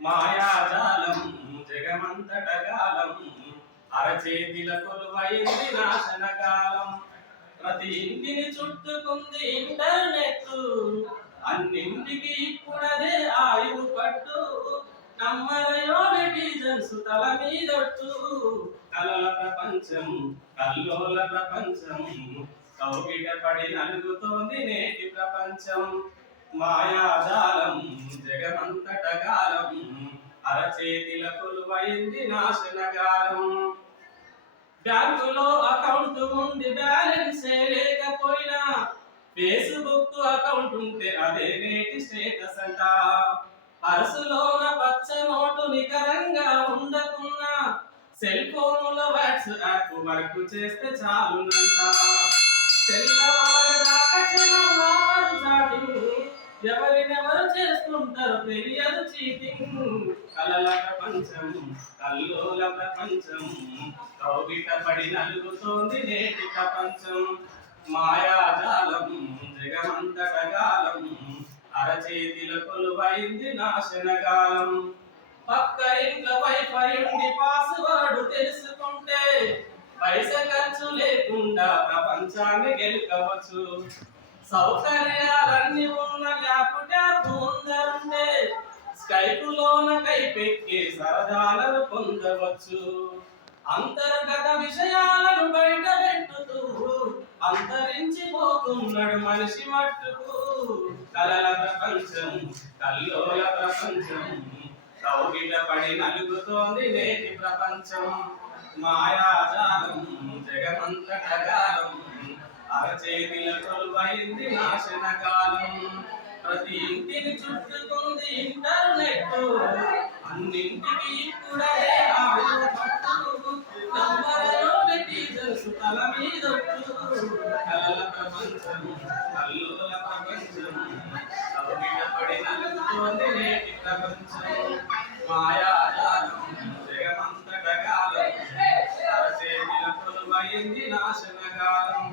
మాయాజాలం జగమంతటగాలం అరచేతిల కొలువైంది నాశనకాలం. ప్రతి ఇంటిని చుట్టుకుంది ఇంటర్నెట్, అన్నింటికి ఇప్పుడదే ఆయువు పట్టు. నమ్మరయో నెటిజన్స్ తల మీదొట్టు. కలల ప్రపంచం కల్లోల ప్రపంచం, కౌగిట పడి నలుగుతోంది నేటి ప్రపంచం. మాయాజాలం జగమంతటగాలం అరచేతిల కొలువైంది నాశనకాలం. బ్యాంకులో అకౌంట్ ఉండి బ్యాలెన్సే లేకపోయినా, ఫేస్బుక్ అకౌంట్ ఉంటే అదే నేటి స్టేటస్ అంట. పర్సులోన పచ్చ నోటు నికరంగా ఉండకున్నా, సెల్ ఫోన్లో వాట్సాప్ వర్క్ చేస్తే చాలునంట. తెల్లవారుదాకా చాటింగ్, ఎవరినెవరు చేస్తుంటారు తెలియదు చీటింగ్. కలల ప్రపంచం కల్లోల ప్రపంచం, కౌగిట పడి నలుగుతోంది నేటి ప్రపంచం. మాయాజాలం జగమంతటగాలం అరచేతిల కొలువైంది నాశనకాలం. పక్క ఇంట్లో వైఫై ఉండి పాస్వర్డ్ తెలుసుకుంటే, పైస ఖర్చు లేకుండా ప్రపంచాన్ని గెలుకవచ్చు. సౌకర్యాలన్నీ ఉన్న ల్యాప్టాప్ ఉందంటే, స్కైపులోన కైపెక్కి సరదాలను పొందవచ్చు. అంతర్గత విషయాలను బయట పెట్టుతూ అంతరించిపోతున్నాడు మనిషి మట్టుకు. కలల ప్రపంచం కల్లోల ప్రపంచం, కౌగిట పడి నలుగుతోంది నేటి ప్రపంచం. మాయాజాలం జగమంతటగాలం అరచేతిల కొలువైంది నాశనకాలం. ప్రతి ఇంటిని చుట్టుకుంది ఇంటర్నెట్, అన్నింటికి ఇప్పుడే ఆయువు పట్టు. నమ్మరయో నెటిజన్స్ తల మీదొట్టు. కలల ప్రపంచం కల్లోల ప్రపంచం, కౌగిట పడి నలుగుతోంది నేటి ప్రపంచం. మాయాజాలం జగమంతటగాలం అరచేతిల కొలువైంది నాశనకాలం.